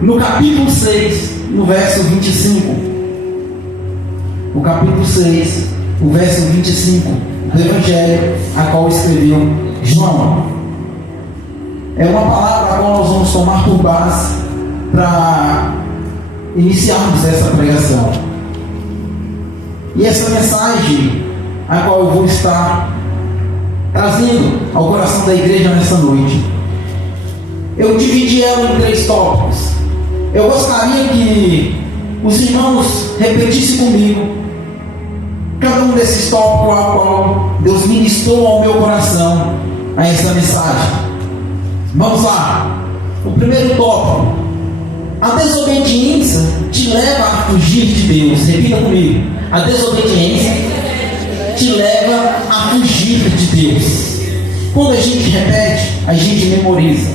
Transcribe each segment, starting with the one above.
no capítulo 6, no verso 25. O capítulo 6, o verso 25 do Evangelho a qual escreveu João. É uma palavra a qual nós vamos tomar por base para iniciarmos essa pregação. E essa mensagem a qual eu vou estar trazendo ao coração da igreja nessa noite, eu dividi ela em 3 tópicos. Eu gostaria que os irmãos repetissem comigo cada um desses tópicos ao qual Deus ministrou ao meu coração a essa mensagem. Vamos lá. O primeiro tópico: a desobediência te leva a fugir de Deus. Repita comigo: a desobediência te leva a fugir de Deus. Quando a gente repete, a gente memoriza.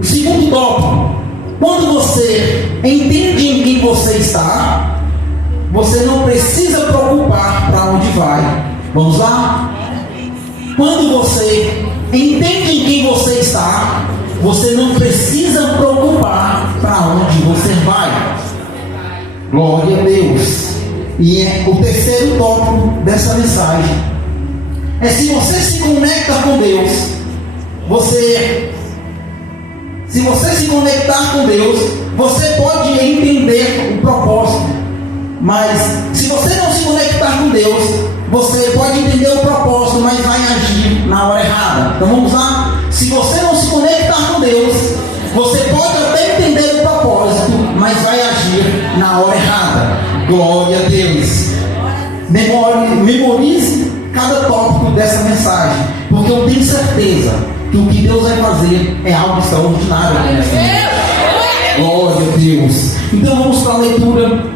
O segundo tópico: quando você entende em quem você está, você não precisa preocupar para onde vai. Vamos lá? Quando você entende em quem você está, você não precisa preocupar para onde você vai. Glória a Deus. E o terceiro tópico dessa mensagem é: se você se conecta com Deus, se você se conectar com Deus, você pode entender o propósito. Mas se você não se conectar com Deus, você pode entender o propósito, mas vai agir na hora errada. Então vamos lá. Se você não se conectar com Deus, você pode até entender o propósito, mas vai agir na hora errada. Glória a Deus. Memorize cada tópico dessa mensagem, porque eu tenho certeza que o que Deus vai fazer é algo extraordinário nessa noite. Glória a Deus. Então vamos para a leitura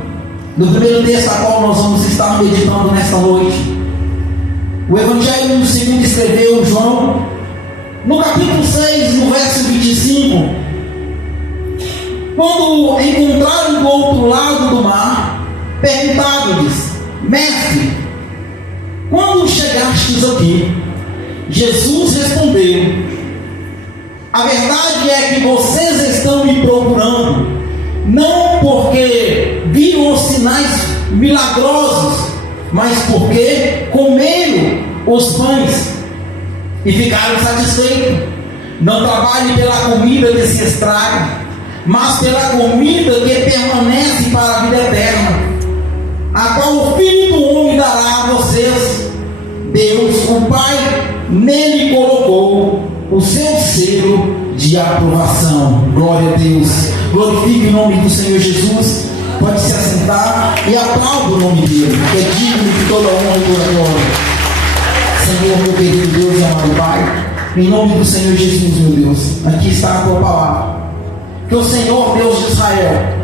do primeiro texto a qual nós vamos estar meditando nesta noite. O Evangelho segundo escreveu João, no capítulo 6, no verso 25. Quando encontraram do outro lado do mar, perguntaram-lhes: Mestre, quando chegastes aqui? Jesus respondeu: a verdade é que vocês estão me procurando, não porque viram os sinais milagrosos, mas porque comeram os pães e ficaram satisfeitos. Não trabalhe pela comida que se estraga, mas pela comida que permanece para a vida eterna, a qual o Filho do Homem dará a vocês. Deus, o Pai, nele colocou o seu selo de aprovação. Glória a Deus. Glorifique o nome do Senhor Jesus. Pode se assentar e aplaude o nome dele, que é digno de toda honra e toda glória. Senhor, meu querido Deus e amado Pai, em nome do Senhor Jesus, meu Deus, aqui está a tua palavra. Que o Senhor, Deus de Israel,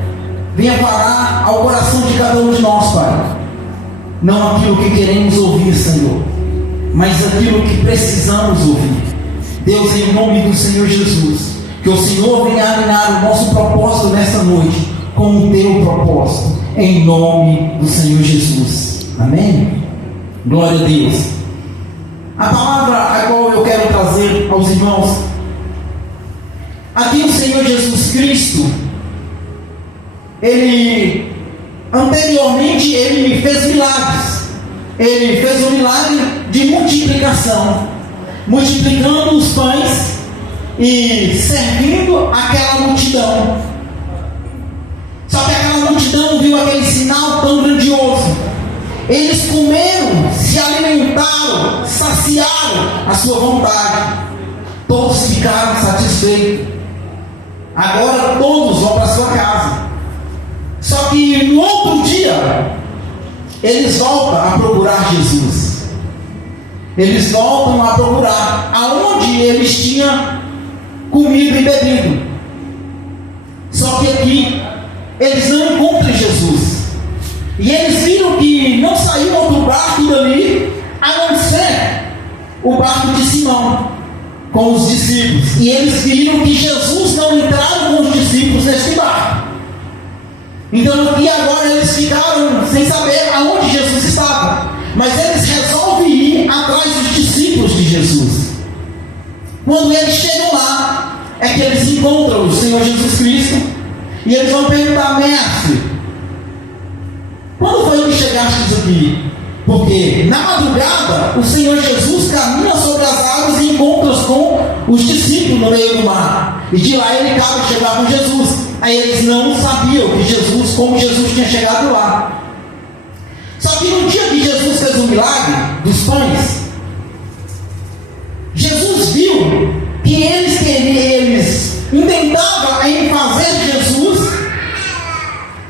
venha falar ao coração de cada um de nós, Pai. Não aquilo que queremos ouvir, Senhor, mas aquilo que precisamos ouvir. Deus, em nome do Senhor Jesus, que o Senhor venha alinhar o nosso propósito nesta noite com o teu propósito, em nome do Senhor Jesus. Amém? Glória a Deus. A palavra a qual eu quero trazer aos irmãos, aqui o Senhor Jesus Cristo, anteriormente ele me fez milagres. Ele fez um milagre de multiplicação, multiplicando os pães e servindo aquela multidão. Só que aquela multidão viu aquele sinal tão grandioso. Eles comeram, se alimentaram, saciaram a sua vontade. Todos ficaram satisfeitos. Agora todos vão para sua casa. Só que no outro dia eles voltam a procurar Jesus. Eles voltam a procurar aonde eles tinham comido e bebido. Só que aqui eles não encontram Jesus. E eles viram que não saiu outro barco dali, a não ser o barco de Simão, com os discípulos. E eles viram que Jesus não entrava com os discípulos nesse barco. Então aqui agora eles ficaram sem saber aonde Jesus estava. Mas eles resolvem ir atrás dos discípulos de Jesus. Quando eles chegam lá, é que eles encontram o Senhor Jesus Cristo e eles vão perguntar: mestre, quando foi que chegastes aqui? Porque na madrugada o Senhor Jesus caminha sobre as águas e encontra-se com os discípulos no meio do mar, e de lá ele acaba de chegar com Jesus. Aí eles não sabiam como Jesus tinha chegado lá. Só que no dia que Jesus fez o milagre dos pães, Jesus viu que eles intentavam em fazer Jesus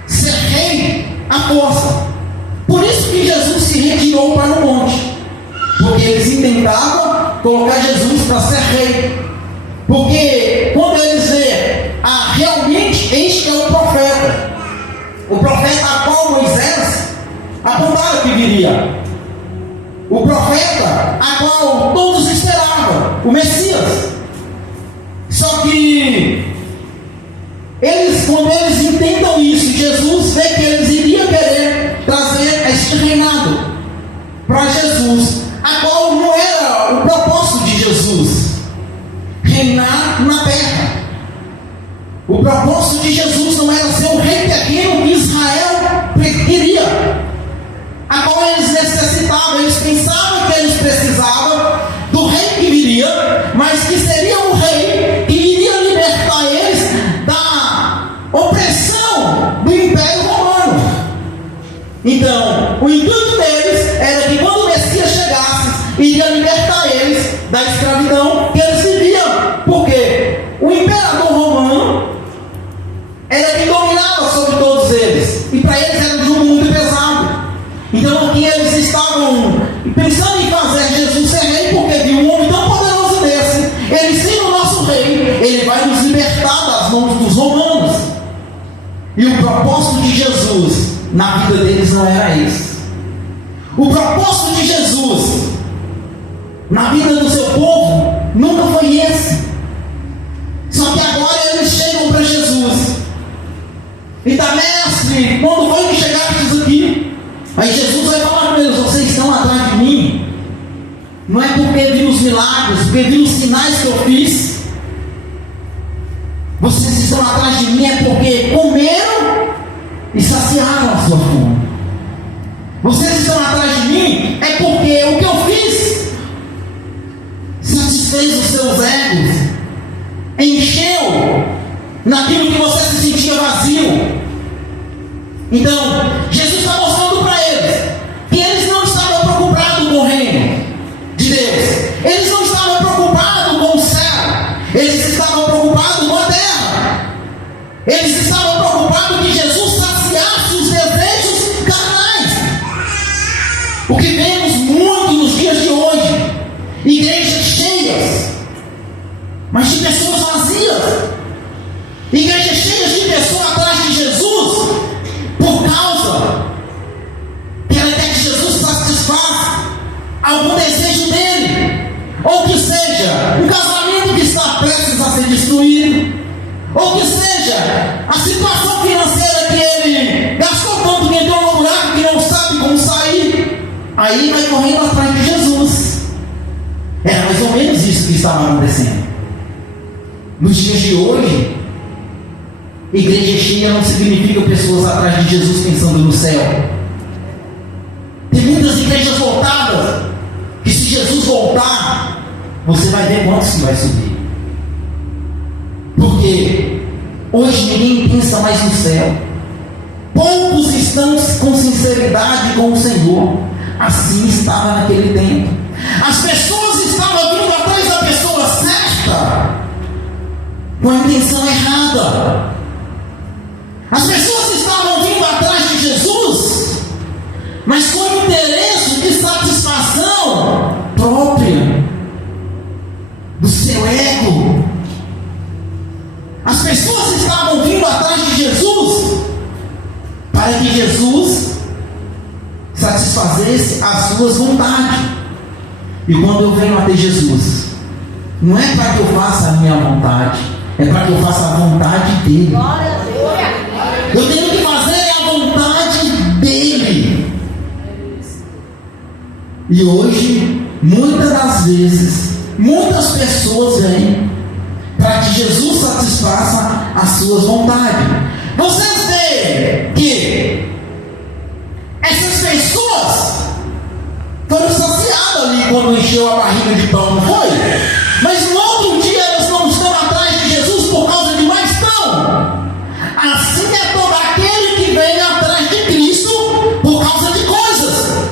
ser rei à força. Por isso que Jesus se retirou para o monte, porque eles intentavam colocar Jesus para ser rei. Porque quando eles veem realmente este é o profeta a qual Moisés apontara que viria, o profeta a qual todos esperavam, o Messias. Só que quando eles entendam isso, Jesus vê que eles iriam querer trazer este reinado para Jesus, a qual não era o propósito de Jesus, reinar na terra. O propósito de Jesus não era ser o rei terreno que Israel queria, a qual eles necessitavam. Eles pensavam que eles precisavam do rei que viria, mas que seria um rei que iria libertar eles da opressão do Império Romano. Então, o intuito deles era que quando o Messias chegasse, iria libertar eles da escravidão que eles viviam, porque o imperador romano era quem dominava sobre todos eles, e para eles era um jugo muito pesado. Então aqui eles estavam pensando em fazer Jesus ser rei, porque viu um homem tão poderoso desse, ele sendo o nosso rei, ele vai nos libertar das mãos dos romanos. E o propósito de Jesus na vida deles não era esse. O propósito de Jesus na vida do seu povo nunca foi esse. Só que agora eles chegam para Jesus e tá: mestre, quando foi que chegastes aqui? Aí Jesus vai falar com eles: vocês estão atrás de mim, não é porque viram os milagres, porque viram os sinais que eu fiz. Vocês estão atrás de mim é porque comeram e saciaram a sua fome. Vocês estão atrás de mim é porque o que eu fiz satisfez os seus egos, encheu naquilo que você se sentia vazio. Então Jesus está mostrando para eles que eles não estavam preocupados com o reino de Deus, eles não estavam preocupados com o céu, eles estavam preocupados com a terra. Eles estavam preocupados que Jesus saciasse os desejos carnais. O que vemos muito nos dias de hoje: igrejas cheias, mas de pessoas vazias. Igrejas cheias de pessoas atrás de Jesus, por causa que ela quer que Jesus satisfaça algum desejo dele, ou que seja um casamento que está prestes a ser destruído, ou que seja a situação financeira que ele gastou tanto que entrou num buraco que não sabe como sair. Aí vai correndo atrás de Jesus. Era mais ou menos isso que estava acontecendo. Nos dias de hoje, igreja cheia não significa pessoas atrás de Jesus pensando no céu. Tem muitas igrejas voltadas que, se Jesus voltar, você vai ver quantos que vai subir. Porque hoje ninguém pensa mais no céu. Poucos estão com sinceridade com o Senhor. Assim estava naquele tempo. As pessoas estavam vindo atrás da pessoa certa, com a intenção errada. As pessoas estavam vindo atrás de Jesus, mas com o interesse de satisfação própria, do seu ego. As pessoas estavam vindo atrás de Jesus para que Jesus satisfazesse as suas vontades. E quando eu venho até Jesus, não é para que eu faça a minha vontade, é para que eu faça a vontade dele. Eu tenho que fazer a vontade dele. E hoje, muitas das vezes, muitas pessoas vêm para que Jesus satisfaça as suas vontades. Vocês veem que essas pessoas foram saciadas ali quando encheu a barriga de pão, não foi? Mas no outro dia elas não estão atrás de Jesus por causa de mais pão. Assim é todo aquele que vem atrás de Cristo por causa de coisas.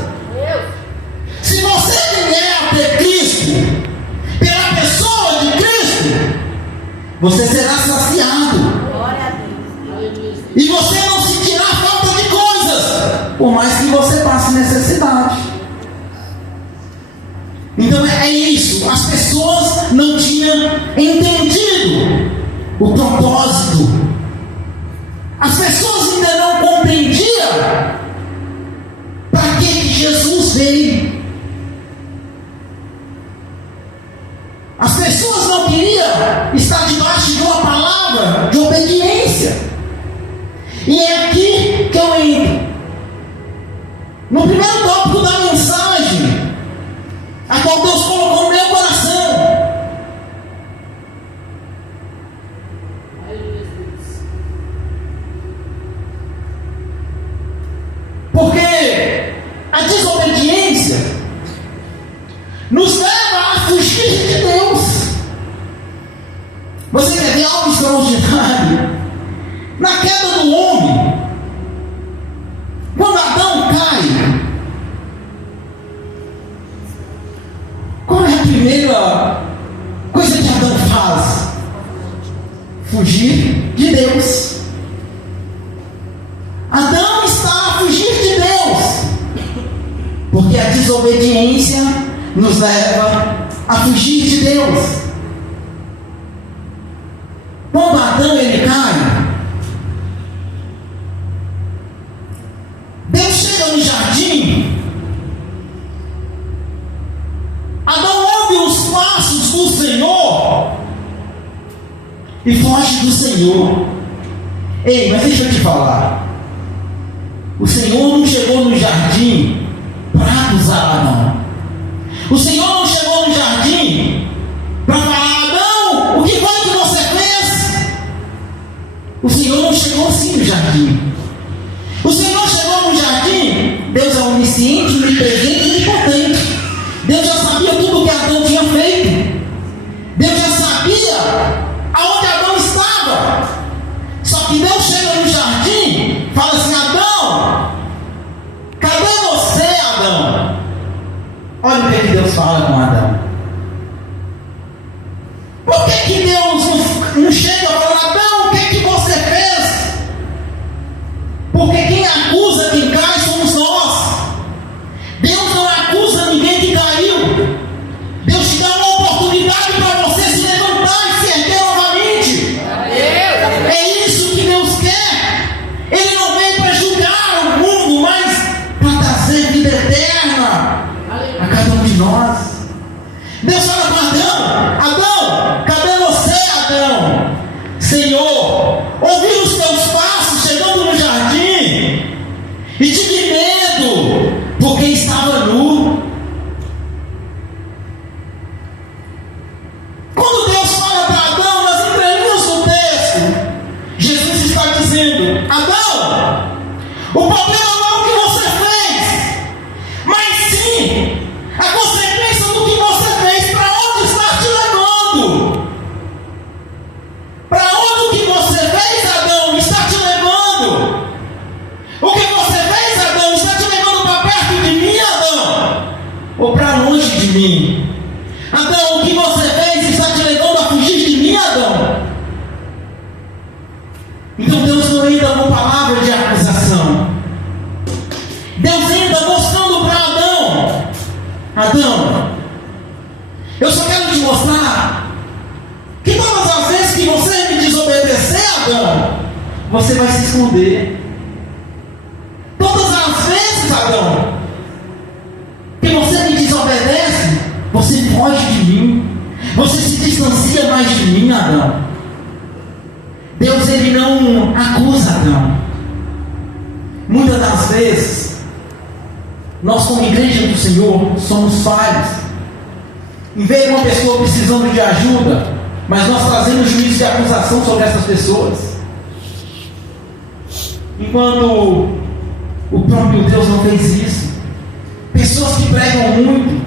Se você vier a ter Cristo pela pessoa de Cristo, você será saciado. E você não sentirá falta de coisas, por mais que você passe necessidade. Então é isso. As pessoas não tinham entendido o propósito. As pessoas ainda não compreendiam para que Jesus veio. As pessoas não queriam estar debaixo de uma palavra de obediência. E é aqui que eu entro. No primeiro tópico da mensagem, a qual Deus colocou no meu coração. Porque a desobediência nos leva a fugir de Deus. Você quer ver algo extraordinário? Na queda do homem, quando Adão cai, qual é a primeira coisa que Adão faz? Fugir de Deus. Adão está a fugir de Deus, porque a desobediência nos leva a fugir de Deus. Quando Adão ele cai, Deus chega no jardim. Adão ouve os passos do Senhor e foge do Senhor. Ei, mas deixa eu te falar. O Senhor não chegou no jardim para acusar Adão. O Senhor não chegou no jardim para falar: Adão, o que foi que você fez? O Senhor não chegou assim no jardim. O Senhor chegou no jardim. Deus é onisciente, onipresente e onipotente. Deus já sabia tudo o que Adão tinha feito. Deus já sabia aonde Adão estava. Só que Deus chega no jardim, fala assim: Adão, cadê você, Adão? Olha o que Deus fala com Adão. Por que Deus não chega falando: Adão, o que você fez? Porque quem acusa quem cai somos nós. Deus não acusa ninguém que caiu. Deus te dá uma oportunidade para você se levantar e se erguer novamente. É isso que Deus quer. Ele não veio para julgar o mundo, mas para trazer vida eterna a cada um de nós. Deus fala para Adão: Adão, cadê você, Adão? Senhor, ouvi os teus passos chegando no jardim e tive medo, porque estava nu. Quando Deus fala para Adão, nas entrelinhas do texto, Jesus está dizendo: Adão, o problema não é o que você fez, mas sim a consequência do que você fez. Para onde está te levando? Para onde o que você fez, Adão, está te levando? O que você fez, Adão, está te levando para perto de mim, Adão? Ou para longe de mim? Adão, o que você fez está te levando a fugir de mim, Adão? Então Deus não entra com palavra de acusação. Deus entra mostrando para Adão: Adão, eu só quero te mostrar que todas as vezes que você me desobedecer, Adão, você vai se esconder. Todas as vezes, Adão, que você me desobedece, você foge de mim. Você se distancia mais de mim, Adão. Deus, ele não acusa Adão. Muitas das vezes, nós como igreja do Senhor somos falhos. Em vez de uma pessoa precisando de ajuda, mas nós trazemos juízo de acusação sobre essas pessoas, enquanto o próprio Deus não fez isso. Pessoas que pregam muito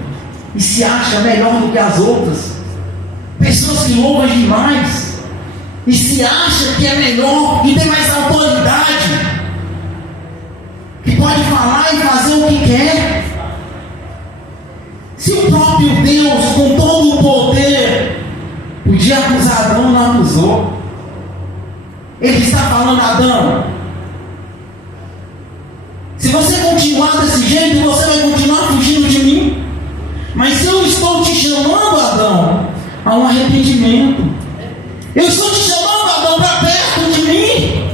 e se acham melhor do que as outras, pessoas que louvam demais e se acham que é melhor, que tem mais autoridade, que pode falar e fazer o que quer. Se o próprio Deus, com todo o poder, podia acusar Adão, não acusou. Ele está falando: Adão, se você continuar desse jeito, você vai continuar fugindo de mim. Mas se eu estou te chamando, Adão, a um arrependimento, eu estou te chamando, Adão, para perto de mim.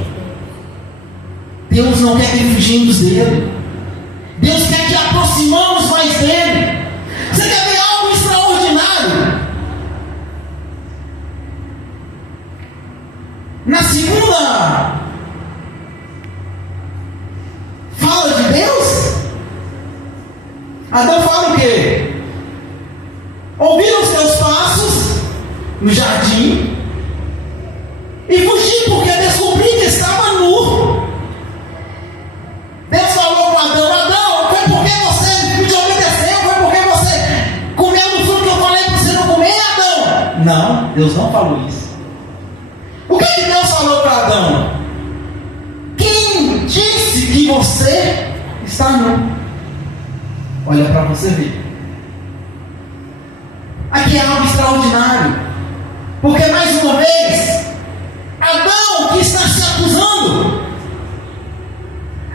Deus não quer que fugimos dele. Deus quer que aproximamos mais dele. Você quer ver algo extraordinário? Na segunda fala de Deus, Adão fala o quê? Ouviram os teus passos no jardim e fugi porque descobri que estava nu. Deus falou com Adão: Adão, foi porque você me desobedeceu, foi porque você comeu do fruto que eu falei para você não comer, Adão? Não, Deus não falou isso. O que Deus falou para Adão? Quem disse que você está nu? Olha para você ver. Aqui é algo extraordinário, porque mais uma vez, Adão que está se acusando,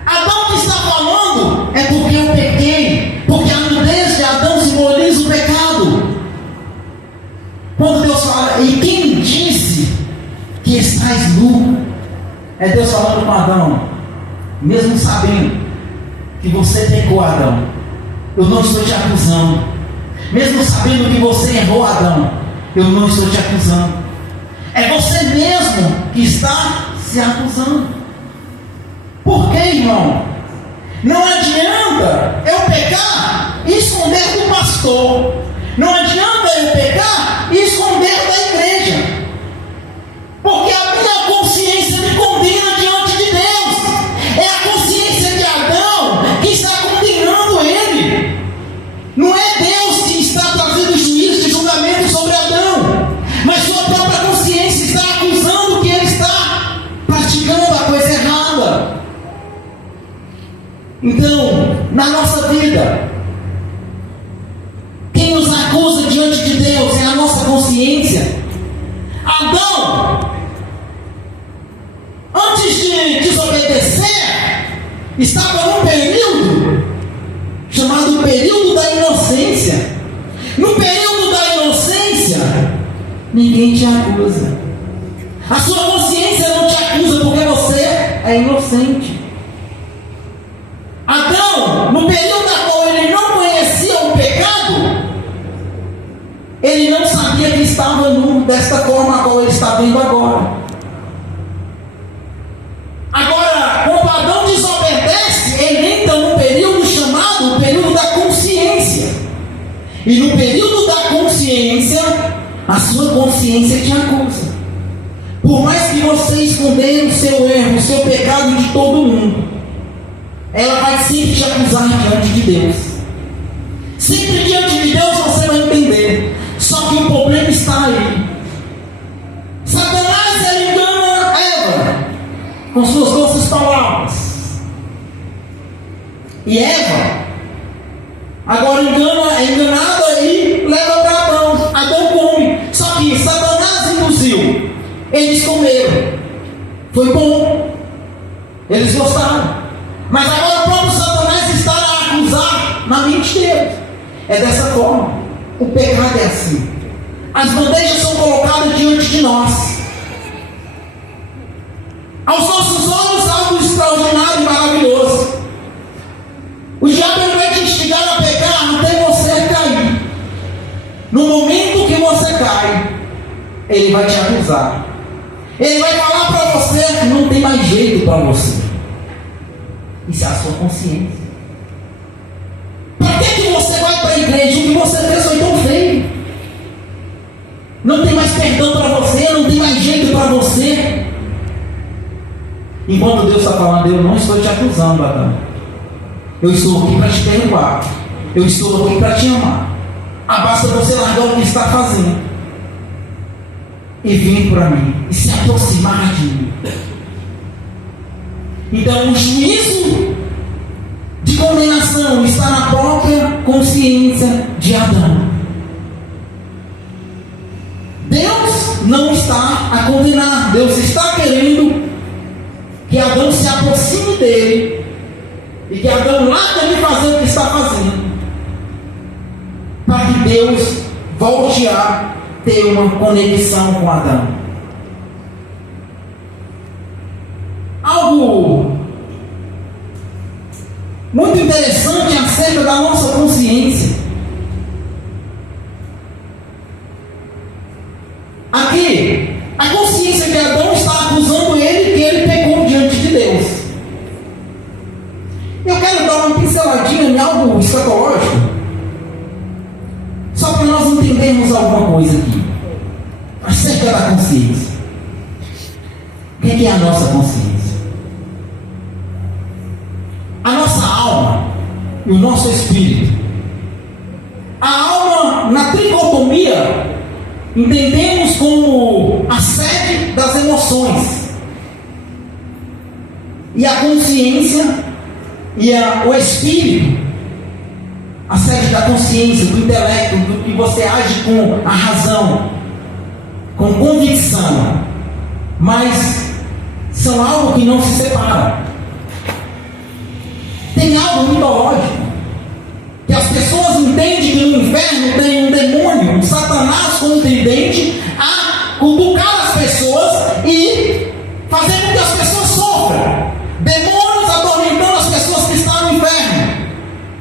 Adão que está falando, é porque eu pequei, porque a nudez de Adão simboliza o pecado. Quando Deus fala: e quem disse que estás nu? É Deus falando com Adão, mesmo sabendo que você pecou, Adão, eu não estou te acusando. Mesmo sabendo que você errou, Adão, eu não estou te acusando. É você mesmo que está se acusando. Por quê, irmão? Não adianta eu pecar e esconder do pastor. Não adianta eu pecar e esconder da igreja. Porque a minha consciência me condena diante de Deus. É a consciência de Adão que está condenando ele. Não é Deus que está trazendo juízo de julgamento sobre Adão, mas sua própria consciência está acusando que ele está praticando a coisa errada. Então, na nossa vida, quem nos acusa diante de Deus é a nossa consciência. Adão, antes de desobedecer, estava num período chamado período da inocência. No período da inocência, ninguém te acusa. A sua consciência não te acusa porque você é inocente. Adão, no período na qual ele não conhecia o pecado, ele não sabia que estava nu desta forma a qual ele está vendo agora. Agora, quando Adão desobedece, ele entra num período chamado o período da consciência. E no período da consciência, a sua consciência te acusa. Por mais que você esconder o seu erro, o seu pecado de todo mundo, ela vai sempre te acusar diante de Deus. Sempre diante de Deus você vai entender. Só que o problema está aí. Satanás, ele engana Eva com suas doces palavras. E Eva agora é enganada e leva para Adão. Adão come. Só que Satanás induziu. Eles comeram. Foi bom. Eles gostaram. Mas agora o próprio Satanás está a acusar na mente deles. É dessa forma. O pecado é assim. As bandejas são colocadas diante de nós. Aos nossos olhos, algo extraordinário e maravilhoso. O diabo vai te instigar a pecar até você cair. No momento que você cai, ele vai te acusar. Ele vai falar para você que não tem mais jeito para você. Isso é a sua consciência. Para que você vai para a igreja? O que você fez foi tão feio. Não tem mais perdão para você, não tem mais jeito para você. Enquanto Deus está falando, eu não estou te acusando, Adão. Eu estou aqui para te perdoar. Eu estou aqui para te amar. Basta você largar o que está fazendo e vir para mim e se aproximar de mim. Então o juízo de condenação está na própria consciência de Adão. Deus não está a condenar. Deus está querendo que Adão se aproxime dele e que Adão largue de fazer o que está fazendo, para que Deus volte a ter uma conexão com Adão. Algo muito interessante acerca da nossa consciência. Aqui, a consciência de Adão está acusando ele que ele pecou diante de Deus. Eu quero dar uma pinceladinha em algo escatológico, só para nós entendermos alguma coisa aqui acerca da consciência. O que é a nossa consciência? A nossa alma e o nosso espírito. A alma, na tricotomia, entendemos como a sede das emoções, e a consciência e o espírito, a sede da consciência, do intelecto, do que você age com a razão, com convicção, mas são algo que não se separa. Tem algo mitológico, que as pessoas entendem que no inferno tem um demônio, um Satanás com um tridente a cutucar as pessoas e fazer com que as pessoas sofram. Demônios atormentando as pessoas que estão no inferno.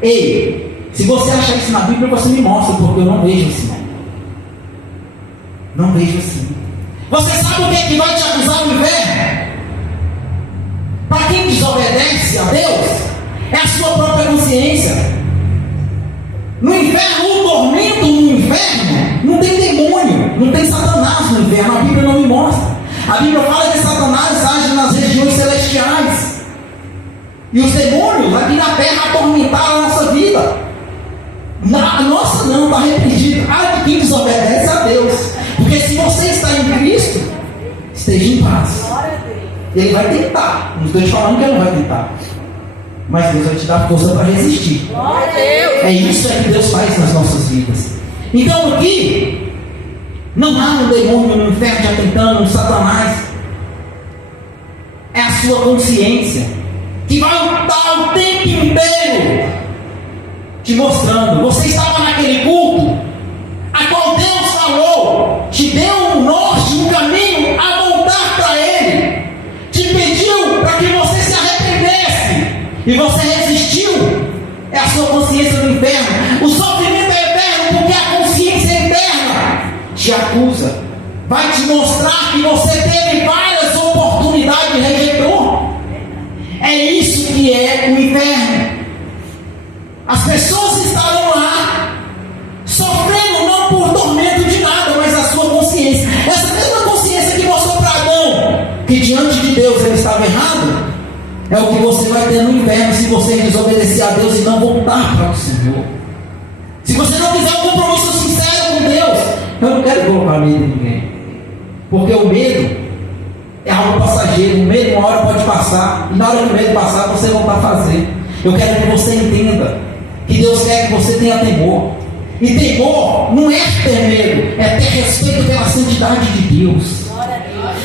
Ei, se você achar isso na Bíblia, você me mostra, porque eu não vejo assim. Não vejo assim. Você sabe o que é que vai te acusar no inferno? Para quem desobedece a Deus, é a sua própria consciência. No inferno, o tormento no inferno, não tem demônio, não tem Satanás no inferno. A Bíblia não me mostra. A Bíblia fala que Satanás age nas regiões celestiais, e os demônios aqui na terra atormentaram a nossa vida. A nossa não, está repreendido. A de quem desobedece a Deus. Porque se você está em Cristo, esteja em paz. Ele vai tentar. Não estou te falando que ele não vai tentar, mas Deus vai te dar força para resistir. É isso que Deus faz nas nossas vidas. Então aqui não há um demônio no inferno te atentando, um Satanás. É a sua consciência que vai estar o tempo inteiro te mostrando. Você estava naquele culto a qual Deus falou, te deu um norte, um caminho a voltar para Ele, te pediu para que você se arrependesse e você resistiu. É a sua consciência do inferno. O sofrimento é eterno porque a consciência é eterna te acusa, vai te mostrar que você teve várias oportunidades e rejeitou. É isso que é o inferno. As pessoas estarão lá sofrendo não por tormento de nada, mas a sua consciência, essa mesma consciência que mostrou para Adão que diante de Deus ele estava errado, é o que você vai ter no inferno se você desobedecer a Deus e não voltar para o Senhor. Se você não quiser um compromisso sincero com Deus, eu não quero colocar medo em ninguém, porque o medo é algo passageiro. O medo uma hora pode passar, e na hora que o medo passar você voltar a fazer. Eu quero que você entenda que Deus quer que você tenha temor. E temor não é ter medo, é ter respeito pela santidade de Deus.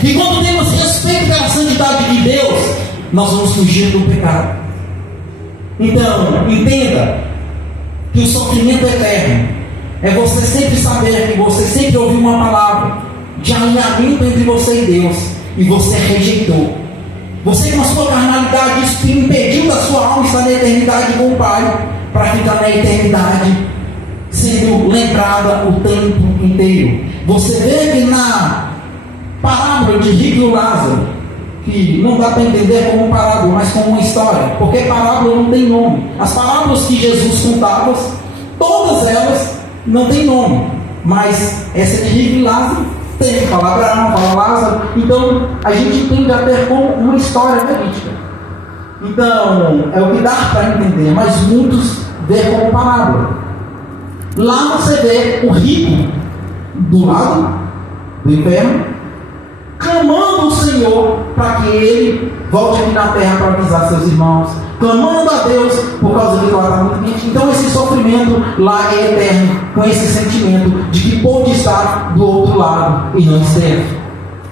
E quando temos respeito pela santidade de Deus, nós vamos fugir do pecado. Então, entenda que o sofrimento eterno é você sempre saber que você sempre ouviu uma palavra de alinhamento entre você e Deus, e você rejeitou. Você com a sua carnalidade, isso que impediu da sua alma estar na eternidade com o Pai, para ficar na eternidade sendo lembrada o tempo inteiro. Você vê que na parábola de Rico e Lázaro, que não dá para entender como parábola, mas como uma história, porque parábola não tem nome. As parábolas que Jesus contava, todas elas não têm nome. mas essa de Henrique e Lázaro tem, fala Abraão, fala Lázaro. Então a gente entende até como uma história verídica. Então é o que dá para entender, mas muitos vê como parábola. Lá você vê o rico do lado do inferno clamando ao Senhor para que ele volte aqui na terra para avisar seus irmãos, clamando a Deus por causa de que lá está muito quente. Então esse sofrimento lá é eterno, com esse sentimento de que pôde estar do outro lado e não esteve.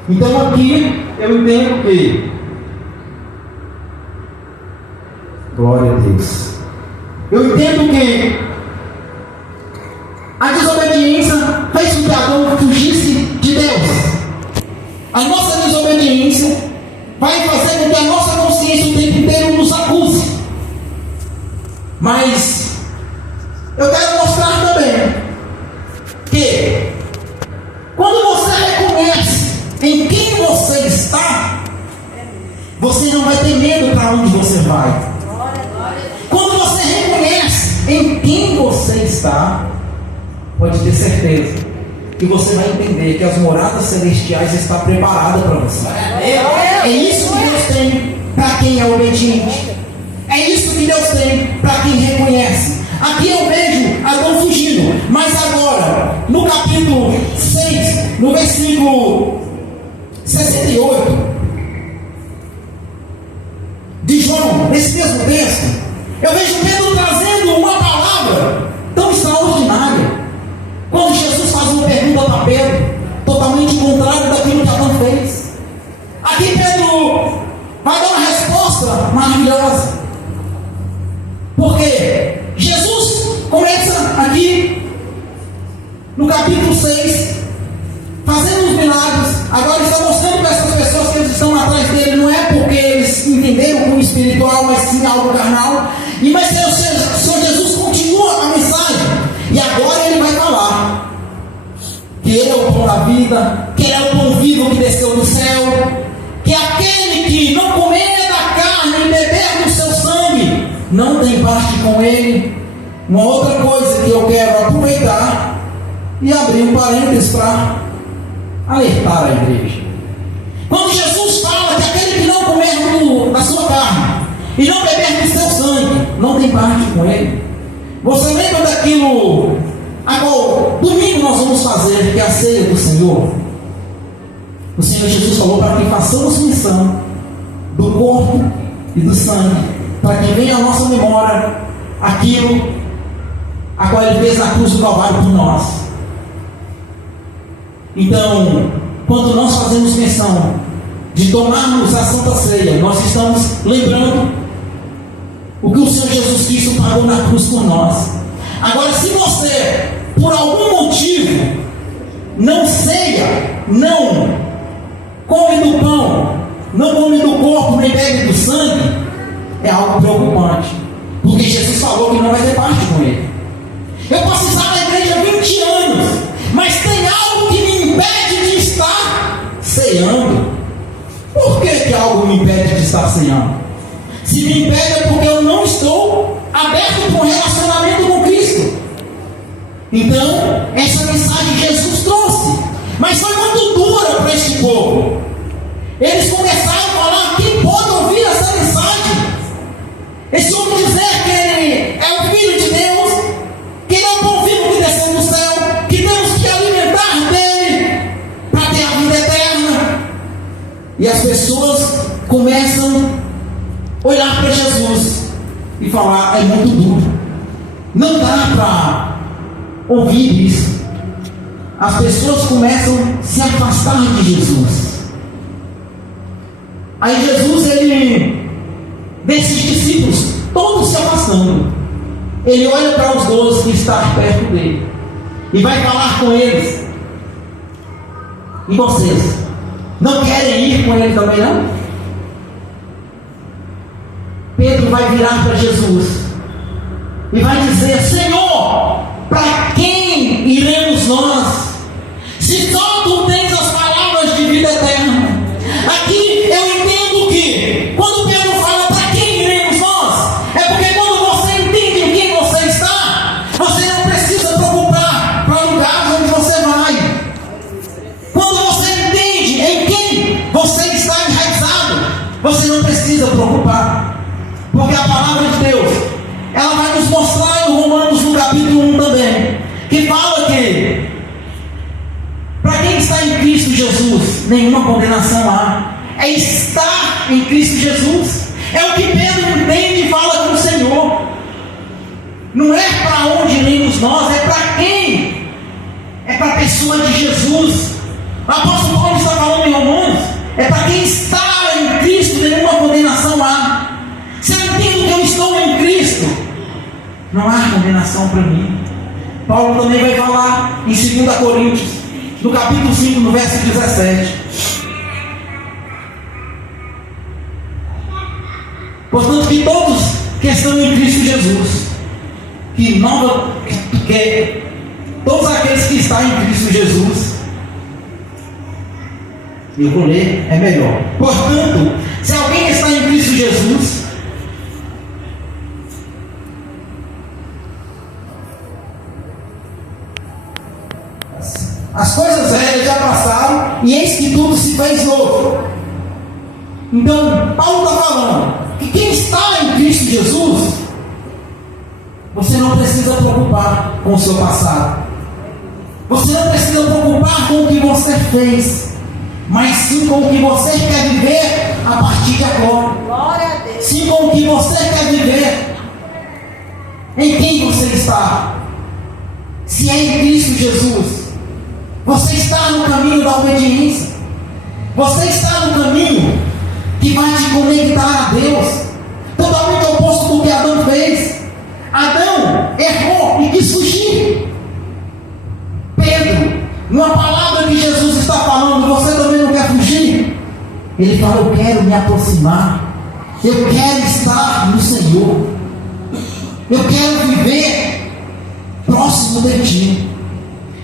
Então aqui eu entendo que, glória a Deus, eu entendo que a desobediência fez com que Adão fugisse de Deus. A nossa desobediência vai fazer com que a nossa consciência o tempo inteiro nos acuse. Mas eu quero mostrar também que quando você reconhece em quem você está, você não vai ter medo para onde você vai. Quando você reconhece em quem você está, pode ter certeza que você vai entender que as moradas celestiais estão preparadas para você. É isso que Deus tem para quem é obediente. É isso que Deus tem para quem reconhece. Aqui eu vejo Adão fugindo, mas agora, no capítulo 6, no versículo 68 de João, nesse mesmo texto, eu vejo Pedro trazendo uma palavra tão extraordinária. Quando Jesus faz uma pergunta para Pedro, totalmente contrário daquilo que Adão fez. Aqui Pedro vai dar uma resposta maravilhosa. Porque Jesus começa aqui no capítulo 6, fazendo os milagres. Agora está mostrando para essas pessoas que eles estão atrás dele, não é porque eles entenderam como espiritual, mas sim algo carnal. Mas o Senhor Jesus continua a mensagem. E agora ele vai falar que ele é o pão da vida, que ele é o pão vivo que desceu do céu, que aquele que não comer da carne e beber do seu sangue não tem parte com ele. Uma outra coisa que eu quero aproveitar e abrir um parênteses para alertar a igreja. Quando Jesus fala que aquele que não comer da sua carne e não beber do seu sangue não tem parte com ele, você lembra daquilo? Agora, domingo nós vamos fazer, que é a ceia do Senhor. O Senhor Jesus falou para que façamos menção do corpo e do sangue, para que venha à nossa memória aquilo a qual ele fez na cruz do Calvário por nós. Então, quando nós fazemos menção de tomarmos a Santa Ceia, nós estamos lembrando o que o Senhor Jesus Cristo pagou na cruz por nós. Agora, se você, por algum motivo, não ceia, não come do pão, não come do corpo, nem bebe do sangue, é algo preocupante. Porque Jesus falou que não vai ter parte com ele. Eu posso estar na igreja há 20 anos, mas tem algo que me impede de estar ceando. Por que algo me impede de estar ceando? Se me impede é porque eu não estou aberto para um relacionamento com Cristo. Então, essa mensagem Jesus trouxe, mas foi muito dura para este povo. Eles começaram a falar: quem pode ouvir essa mensagem? Esse homem dizer que ele é o Filho de Deus, que ele é o pão vivo que desceu do céu, que temos que alimentar dele para ter a vida eterna. E as pessoas começam a olhar para Jesus e falar: é muito duro, não dá para ouvir isso. As pessoas começam a se afastar de Jesus. Aí Jesus, ele vê esses discípulos todos se afastando. Ele olha para os 12 que estão perto dele e vai falar com eles: e vocês não querem ir com ele também, não? Pedro vai virar para Jesus e vai dizer: Senhor, para quem iremos nós? Se só tu tens as palavras de vida eterna. Aqui eu entendo que quando Pedro fala para quem iremos nós, é porque quando você entende em quem você está, você não precisa preocupar para lugares onde você não precisa preocupar, porque a palavra de Deus, ela vai nos mostrar em Romanos no capítulo 1 também, que fala que para quem está em Cristo Jesus, nenhuma condenação há. É estar em Cristo Jesus. É o que Pedro entende e fala com o Senhor. Não é para onde iremos nós, é para quem? É para a pessoa de Jesus. O apóstolo Paulo está falando em Romanos, é para quem está em Cristo, nenhuma condenação há. Se eu entendo que eu estou em Cristo, não há condenação para mim. Paulo também vai falar em 2 Coríntios, no capítulo 5, no verso 17. Portanto, que todos que estão em Cristo Jesus, todos aqueles que estão em Cristo Jesus, eu vou ler, é melhor. Portanto, se alguém está em Cristo Jesus, as coisas velhas já passaram e eis que tudo se fez novo. Então, Paulo está falando que quem está em Cristo Jesus, você não precisa preocupar com o seu passado. Você não precisa preocupar com o que você fez, mas sim com o que você quer viver a partir de agora. Glória a Deus. Sim com o que você quer viver. Em quem você está? Se é em Cristo Jesus, você está no caminho da obediência. Você está no caminho que vai te conectar a Deus. Totalmente oposto do que Adão fez. Adão errou e quis fugir. Pedro, numa palavra que Jesus está falando, você também não quer fugir? Ele fala: eu quero me aproximar. Eu quero estar no Senhor. Eu quero viver próximo de Ti.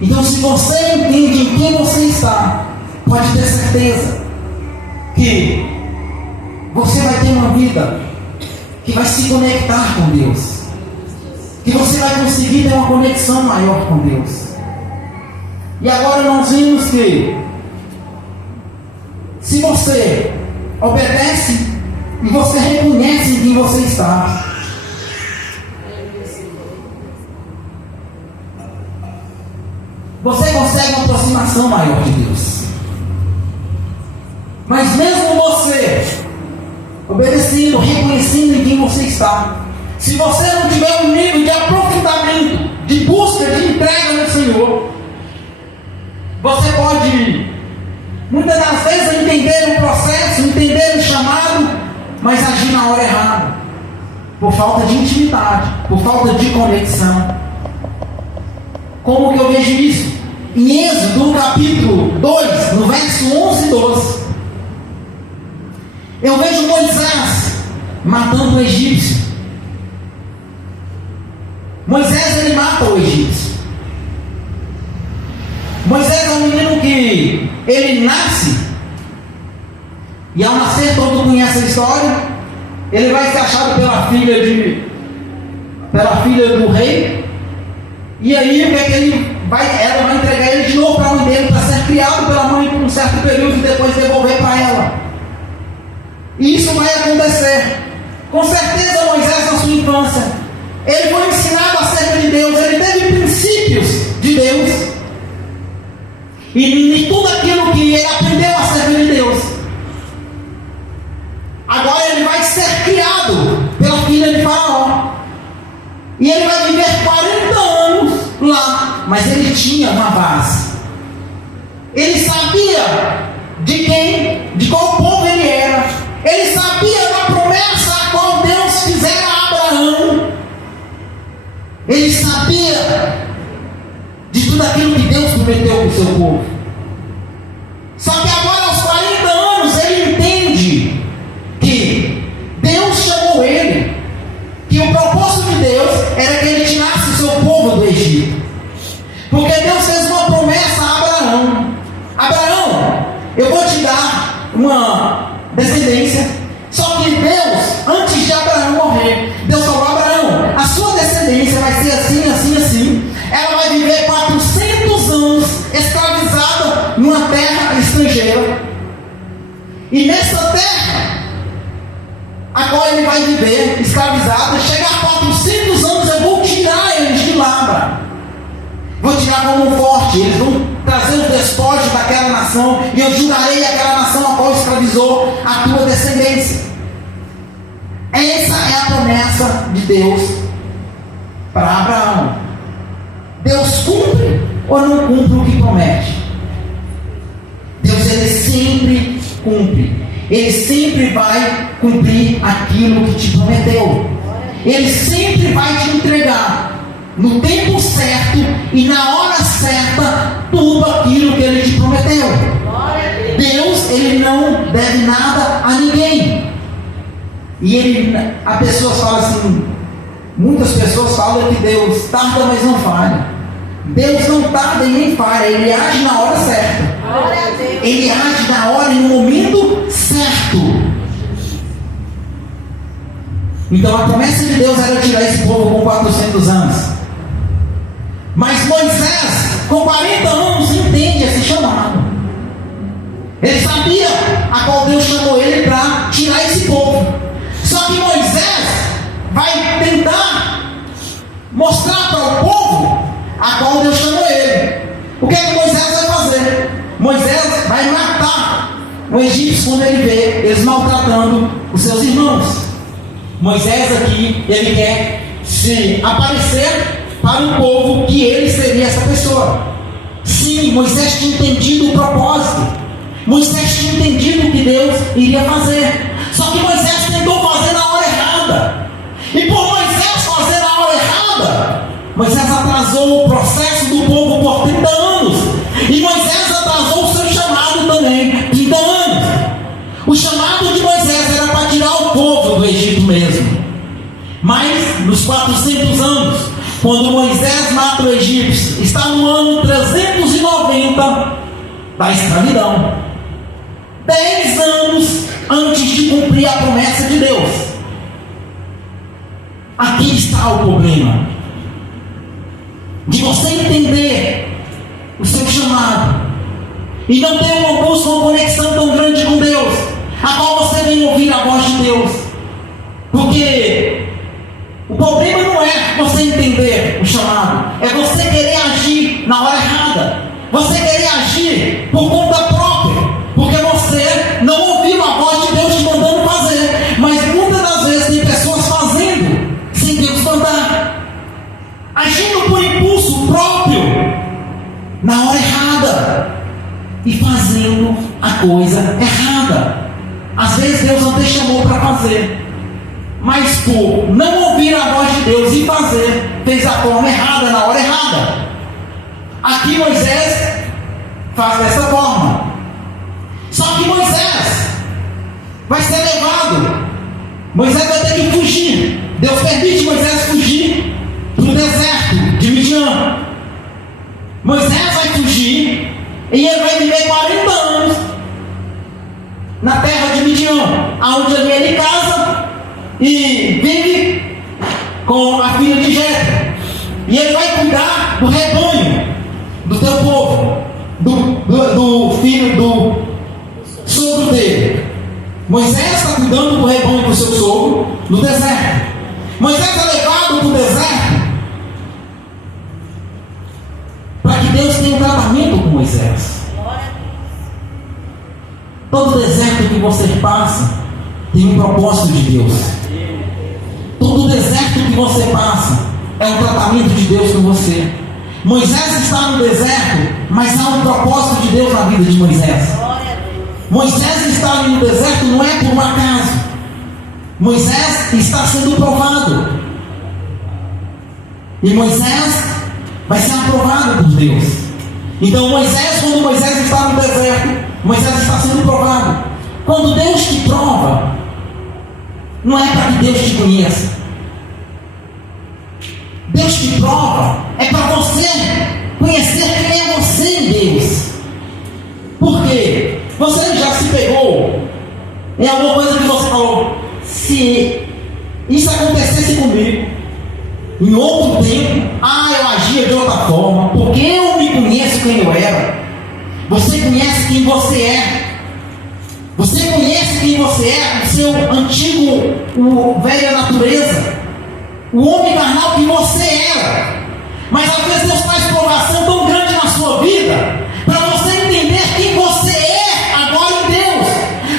Então, se você entende em quem você está, pode ter certeza que você vai ter uma vida que vai se conectar com Deus, que você vai conseguir ter uma conexão maior com Deus. E agora nós vimos que se você obedece e você reconhece em quem você está, você consegue uma aproximação maior de Deus. Mas mesmo você obedecendo, reconhecendo em quem você está, se você não tiver um nível de aprofundamento, de busca, de entrega no Senhor, você pode muitas das vezes entender o processo, entender o chamado, mas agir na hora errada, por falta de intimidade, por falta de conexão. Como que eu vejo isso? Em Êxodo, no capítulo 2, no verso 11 e 12, eu vejo Moisés matando o egípcio. Moisés, ele mata o egípcio. Moisés é um menino que ele nasce, e ao nascer, todo mundo conhece a história, ele vai ser achado pela filha do rei. E aí, o que é que ela vai entregar ele de novo para a mãe dele, para ser criado pela mãe por um certo período e depois devolver para ela. E isso vai acontecer. Com certeza, Moisés, na sua infância, ele foi ensinado acerca de Deus, ele teve princípios de Deus, e tudo aquilo que ele aprendeu acerca de Deus. Agora ele vai ser criado pela filha de Faraó, e ele vai viver 40 anos lá, mas ele tinha uma base. Ele sabia de qual povo ele era. Ele sabia da promessa a qual Deus fizera a Abraão. Ele sabia de tudo aquilo que Deus prometeu para o seu povo. Só que agora, aos 40 anos, ele entende que Deus chamou ele, que o propósito de Deus era que ele tirasse o seu povo do Egito. Porque Deus fez uma promessa a Abraão: Abraão, eu vou te dar uma descendência. Só que Deus, antes de Abraão morrer, Deus falou: Abraão, a sua descendência vai ser assim, assim, assim. Ela vai viver 400 anos escravizada numa terra estrangeira. E nessa terra Agora ele vai viver escravizado. Chegar a 400 anos, eu vou tirar eles de lá. Vou tirar como um forte. Eles vão trazer os despojos daquela nação. E eu julgarei aquela nação a qual escravizou a tua descendência. Essa é a promessa de Deus para Abraão. Deus cumpre ou não cumpre o que promete? Deus, ele sempre cumpre. Ele sempre vai cumprir aquilo que te prometeu. Ele sempre vai te entregar no tempo certo e na hora certa tudo aquilo que ele te prometeu. Deus, ele não deve nada a ninguém. E as pessoas falam assim, muitas pessoas falam que Deus tarda, mas não falha. Deus não tarda e nem falha, ele age na hora certa. Ele age na hora e no momento certo. Então a promessa de Deus era tirar esse povo com 400 anos. Mas Moisés, com 40 anos, entende esse chamado. Ele sabia a qual Deus chamou ele para tirar esse povo. Só que Moisés vai tentar mostrar para o povo a qual Deus chamou ele. O que é que Moisés vai fazer? Moisés vai matar o egípcio quando ele vê eles maltratando os seus irmãos. Moisés aqui, ele quer se aparecer para o povo que ele seria essa pessoa. Sim, Moisés tinha entendido o propósito. Moisés tinha entendido o que Deus iria fazer. Só que Moisés tentou fazer na hora errada. E por Moisés fazer na hora errada, Moisés atrasou o processo do povo por 30 anos. E Moisés atrasou o seu chamado também, 30 anos. O chamado de Moisés era para tirar o povo do Egito mesmo. Mas nos 400 anos, quando Moisés mata o egípcio, está no ano 390 da escravidão. 10 anos antes de cumprir a promessa de Deus. Aqui está o problema. De você entender o seu chamado e não ter uma busca, uma conexão tão grande com Deus, a qual você vem ouvir a voz de Deus. Porque o problema não é você entender o chamado, é você querer agir na hora errada, você querer agir por conta própria, porque você não ouviu a voz de Deus te mandando fazer. Mas muitas das vezes tem pessoas fazendo sem Deus mandar, agindo por impulso próprio, na hora errada, e fazendo a coisa errada. Às vezes Deus não te chamou para fazer, mas por não ouvir a voz de Deus e fazer, fez a forma errada, na hora errada. Aqui Moisés faz dessa forma. Só que Moisés vai ser levado. Moisés vai ter que fugir. Deus permite Moisés fugir para o deserto de Midian. Moisés vai fugir e ele vai viver 40 anos na terra de Midian, onde ali ele casa e vive com a filha de Jetro. E ele vai cuidar do rebanho do teu povo, do filho do sogro dele. Moisés está cuidando do rebanho do seu sogro no deserto. Moisés é levado para o deserto para que Deus tenha um tratamento com Moisés. Todo deserto que você passa tem um propósito de Deus. Todo deserto que você passa é um tratamento de Deus com você. Moisés está no deserto, mas há um propósito de Deus na vida de Moisés. Moisés está ali no deserto não é por um acaso. Moisés está sendo provado. E Moisés vai ser aprovado por Deus. Então Moisés, quando Moisés está no deserto, Moisés está sendo provado. Quando Deus te prova, não é para que Deus te conheça. Deus te prova é para você conhecer quem é você em Deus. Por quê? Você já se pegou em alguma coisa que você falou: se isso acontecesse comigo em outro tempo, eu agia de outra forma, porque eu me conheço quem eu era. Você conhece quem você é. Você conhece quem você é, o seu antigo, velha natureza, o homem carnal que você era. Mas às vezes Deus faz provação tão grande na sua vida, para você entender quem você é agora em Deus.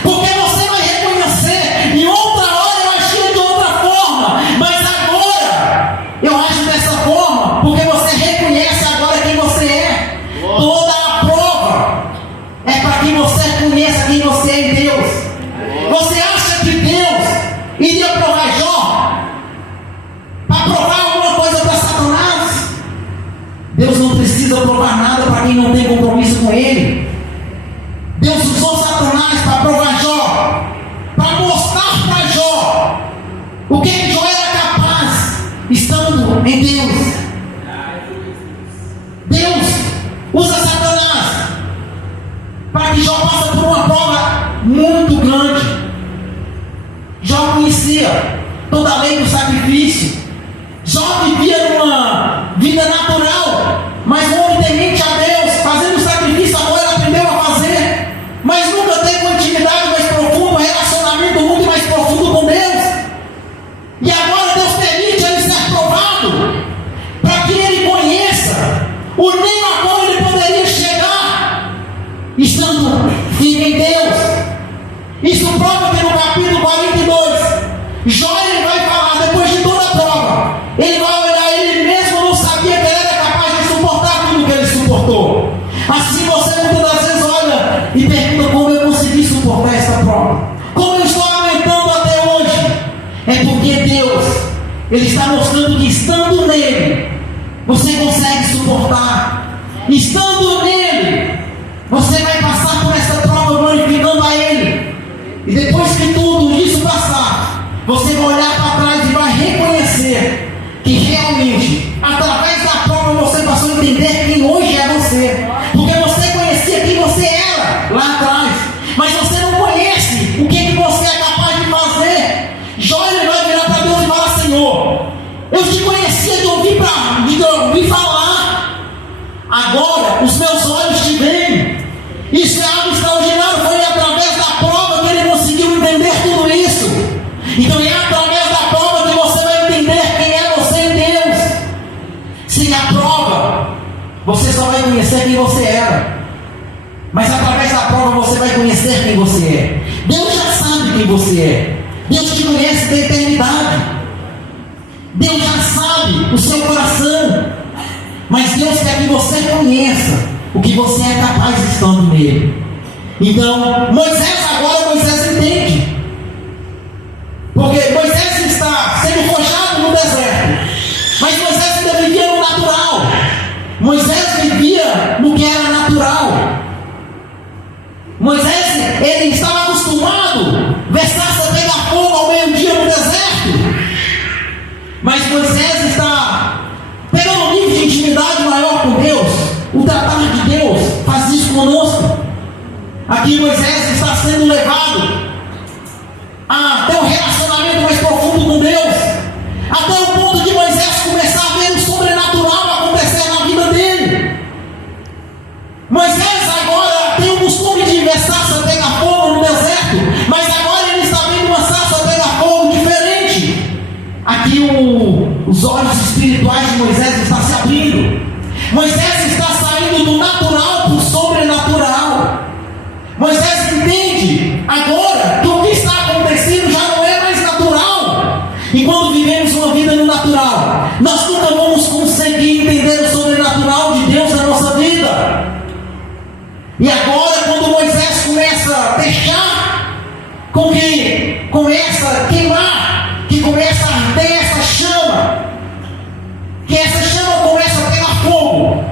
Porque você vai reconhecer, em outra hora eu agia de outra forma, mas agora eu ajo dessa forma, porque você reconhece agora quem você é. Toda a prova é para que você conheça quem você é em Deus. Você acha que Deus iria provar Jó para provar alguma coisa para Satanás? Deus não precisa provar nada para quem não tem compromisso com Ele. Deus usou Satanás para provar Jó, para mostrar para Jó o que Jó era capaz, estando em Deus. Deus usa Satanás para que Jó passe por uma prova muito grande. Jó conhecia toda a lei do sacrifício. Jó vivia numa vida natural, mas um homem temente a Deus, fazendo sacrifício, agora ele aprendeu a fazer, mas nunca teve uma intimidade mais profunda, um relacionamento muito mais profundo com Deus. E agora Deus permite ele ser provado, para que ele conheça o nível a qual ele poderia chegar, estando firme em Deus. Isso prova que no capítulo 42, Jó ele vai falar, depois de toda a prova, ele vai olhar, ele mesmo não sabia que ele era capaz de suportar tudo que ele suportou. Assim você muitas das vezes olha e pergunta como eu consegui suportar essa prova, como eu estou aguentando até hoje. É porque Deus, Ele está mostrando que estando nele, você consegue suportar. Estando nele, você vai passar por essa prova glorificando a Ele. E depois que tudo isso passar, você vai olhar para trás e vai reconhecer que realmente, através da prova, você passou a entender quem hoje é você. Porque você conhecia quem você era lá atrás, mas você não conhece o que você é capaz de fazer. Jó ele vai virar para Deus e falar: Senhor, eu te conhecia de ouvir falar, agora os meus olhos te veem. Isso é algo extraordinário. Foi através da prova que ele conseguiu entender tudo isso. Então é através da prova que você vai entender quem é você em Deus. Sem a prova, você só vai conhecer quem você era. Mas através da prova você vai conhecer quem você é. Deus já sabe quem você é. Deus te conhece da eternidade. Deus já sabe o seu coração. Mas Deus quer que você conheça o que você é capaz estando nele. Então, Moisés entende. Porque Moisés está sendo forjado no deserto, mas Moisés ainda vivia no natural. Moisés vivia no que era natural. Moisés, ele estava acostumado a ver sarça pegar fogo ao meio-dia no deserto. Mas Moisés está pegando um nível de intimidade maior com Deus. O tratar de Deus faz isso conosco. Aqui Moisés está sendo levado a ter um relacionamento mais profundo com Deus, até o ponto de Moisés começar a ver o sobrenatural acontecer na vida dele. Moisés agora tem o costume de ver sarça pegar fogo no deserto, mas agora ele está vendo uma sarça pegar fogo diferente. Aqui os olhos espirituais de Moisés estão se abrindo. Moisés está saindo do natural para o sobrenatural. Moisés entende agora que o que está acontecendo já não é mais natural. E quando vivemos uma vida no natural, nós nunca vamos conseguir entender o sobrenatural de Deus na nossa vida. E agora, quando Moisés começa a deixar com que começa a queimar, que começa a arder essa chama, que essa chama começa a pegar fogo,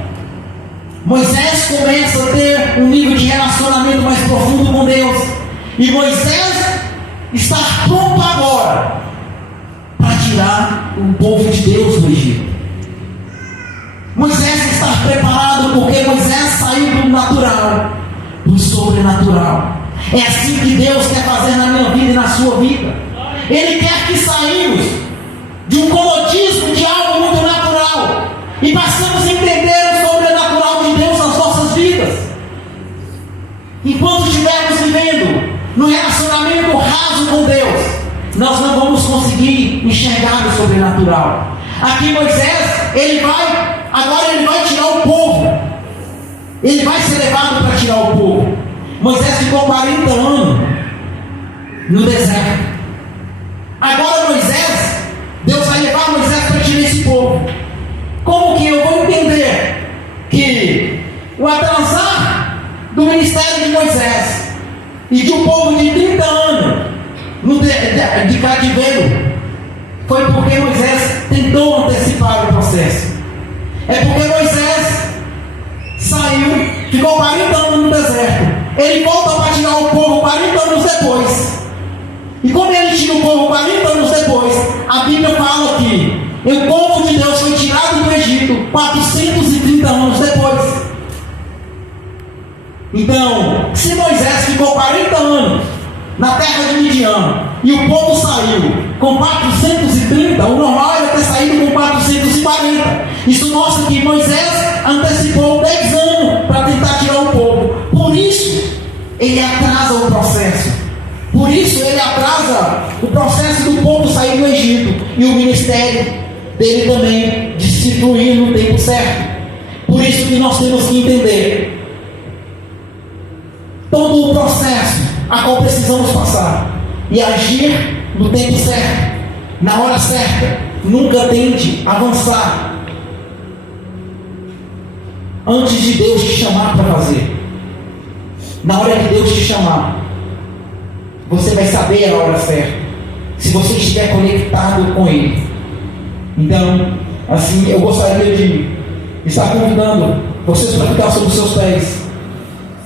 Moisés começa a ter um nível de relacionamento mais profundo com Deus. E Moisés está pronto agora para tirar o povo de Deus do Egito. Moisés está preparado porque Moisés saiu do natural para o sobrenatural. É assim que Deus quer fazer na minha vida e na sua vida. Ele quer que saímos de um comodismo de algo muito natural e passamos a entender o sobrenatural de Deus nas nossas vidas. Enquanto estivermos vivendo no relacionamento raso com Deus, nós não vamos conseguir enxergar o sobrenatural. Aqui Moisés, agora ele vai tirar o povo. Ele vai ser levado para tirar o povo. Moisés ficou 40 anos no deserto. Agora Deus vai levar Moisés para tirar esse povo. Como que eu vou entender que o atrasar do ministério de Moisés e de um povo de 30 anos de cativeiro foi porque Moisés tentou antecipar o processo? É porque Moisés saiu, ficou 40 anos no deserto. Ele volta para tirar o povo 40 anos depois. E como ele tira o povo 40 anos depois, a Bíblia fala que o povo de Deus foi tirado do Egito 430 anos depois. Então, se Moisés ficou 40 anos na terra de Midian e o povo saiu com 430, o normal era ter saído com 440. Isso mostra que Moisés antecipou 10 anos para tentar tirar o povo. Por isso, ele atrasa o processo. Por isso, ele atrasa o processo do povo sair do Egito e o ministério dele também de se fluir no tempo certo. Por isso que nós temos que entender todo o processo a qual precisamos passar e agir no tempo certo, na hora certa. Nunca tente avançar antes de Deus te chamar para fazer. Na hora que Deus te chamar, você vai saber a hora certa, se você estiver conectado com Ele. Então, assim, eu gostaria de estar convidando vocês para ficar sobre os seus pés.